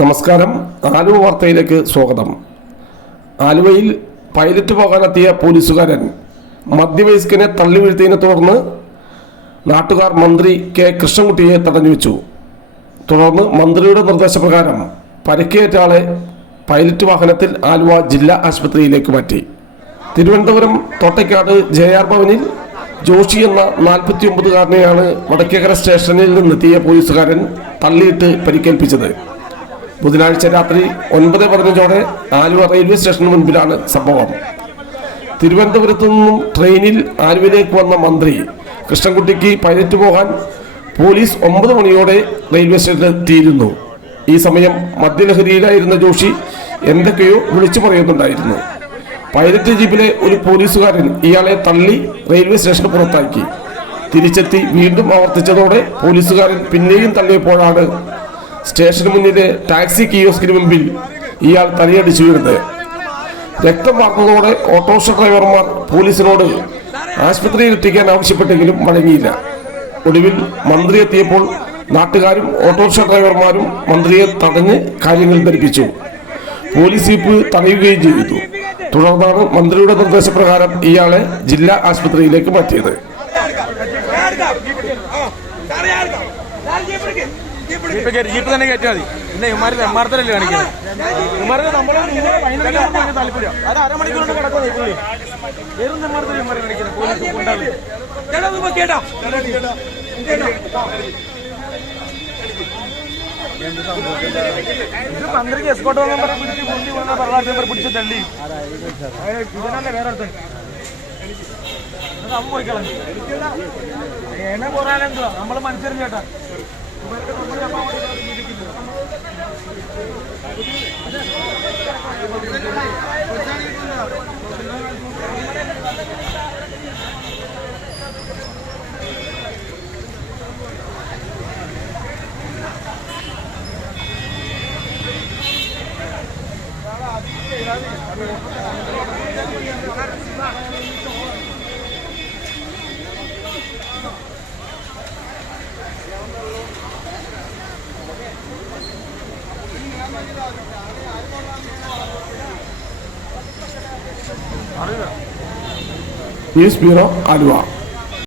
നമസ്കാരം. ആലുവ വാർത്തയിലേക്ക് സ്വാഗതം. ആലുവയിൽ പൈലറ്റ് പോകാനെത്തിയ പോലീസുകാരൻ മധ്യവയസ്കനെ തള്ളി വീഴ്ത്തിയതിനെ തുടർന്ന് നാട്ടുകാർ മന്ത്രി കെ കൃഷ്ണൻകുട്ടിയെ തടഞ്ഞു വെച്ചു. തുടർന്ന് മന്ത്രിയുടെ നിർദ്ദേശപ്രകാരം പരിക്കേറ്റ ആളെ പൈലറ്റ് വാഹനത്തിൽ ആലുവ ജില്ലാ ആശുപത്രിയിലേക്ക് മാറ്റി. തിരുവനന്തപുരം തോട്ടയ്ക്കാട് JR ഭവനിൽ ജോഷി എന്ന 49-കാരനെയാണ് വടക്കേക്കര സ്റ്റേഷനിൽ നിന്നെത്തിയ പോലീസുകാരൻ തള്ളിയിട്ട് പരിക്കേൽപ്പിച്ചത്. ബുധനാഴ്ച രാത്രി 9:15 ആലുവ റെയിൽവേ സ്റ്റേഷന് മുൻപിലാണ് സംഭവം. തിരുവനന്തപുരത്തു നിന്നും ട്രെയിനിൽ ആലുവയിലേക്ക് വന്ന മന്ത്രി കൃഷ്ണൻകുട്ടിക്ക് പൈലറ്റ് പോകാൻ പോലീസ് 9 മണിയോടെ റെയിൽവേ സ്റ്റേഷനിൽ എത്തിയിരുന്നു. ഈ സമയം മദ്യലഹരിയിലായിരുന്ന ജോഷി എന്തൊക്കെയോ വിളിച്ചു പറയുന്നുണ്ടായിരുന്നു. പൈലറ്റ് ജീപ്പിലെ ഒരു പോലീസുകാരൻ ഇയാളെ തള്ളി റെയിൽവേ സ്റ്റേഷന് പുറത്താക്കി. തിരിച്ചെത്തി വീണ്ടും ആവർത്തിച്ചതോടെ പോലീസുകാരൻ പിന്നെയും തള്ളിയപ്പോഴാണ് സ്റ്റേഷന് മുന്നിലെ ടാക്സി കിയോസ്കിന് മുമ്പിൽ ഇയാൾ തലയടിച്ചു വീഴുന്നത്. രക്തം വാർന്നതോടെ ഓട്ടോറിക്ഷ ഡ്രൈവർമാർ പോലീസിനോട് ആശുപത്രിയിൽ എത്തിക്കാൻ ആവശ്യപ്പെട്ടെങ്കിലും വഴങ്ങിയില്ല. ഒടുവിൽ മന്ത്രി എത്തിയപ്പോൾ നാട്ടുകാരും ഓട്ടോറിക്ഷ ഡ്രൈവർമാരും മന്ത്രിയെ തടഞ്ഞ് കാര്യങ്ങൾ ധരിപ്പിച്ചു. പോലീസ് ജീപ്പ് തടയുകയും ചെയ്തു. തുടർന്നാണ് മന്ത്രിയുടെ നിർദ്ദേശപ്രകാരം ഇയാളെ ജില്ലാ ആശുപത്രിയിലേക്ക് മാറ്റിയത്. ജീപ്പ് തന്നെ കയറ്റിയാൽ മതി. പിന്നെ ഇമാരുടെ എമ്മാർത്തല്ലേ കാണിക്കുന്നത്? ഇമാരുടെ നമ്മളെ താല്പര്യം അത് അരമണിക്കൂറിന്റെ കിടക്കുന്നത് പുള്ളി വെറും എമ്മാർത്തല്ലേ ഇമാരെ കാണിക്കുന്നത്. പോലീസ് കൊണ്ടാവില്ല. ഇത് മന്ത്രിക്ക് എസ്കോട്ട് വാങ്ങാൻ പിടിച്ച് കൊണ്ടി വന്ന പ്രളാട് മെമ്പർ പിടിച്ച് തള്ളി ഇതിനല്ലേ വേറെ അടുത്ത് സംഭവിക്കളഞ്ഞു. എന്നെ പോരാനെന്തുവാ നമ്മള് മനസ്സിലും ചേട്ടാ. News bureau Aluva.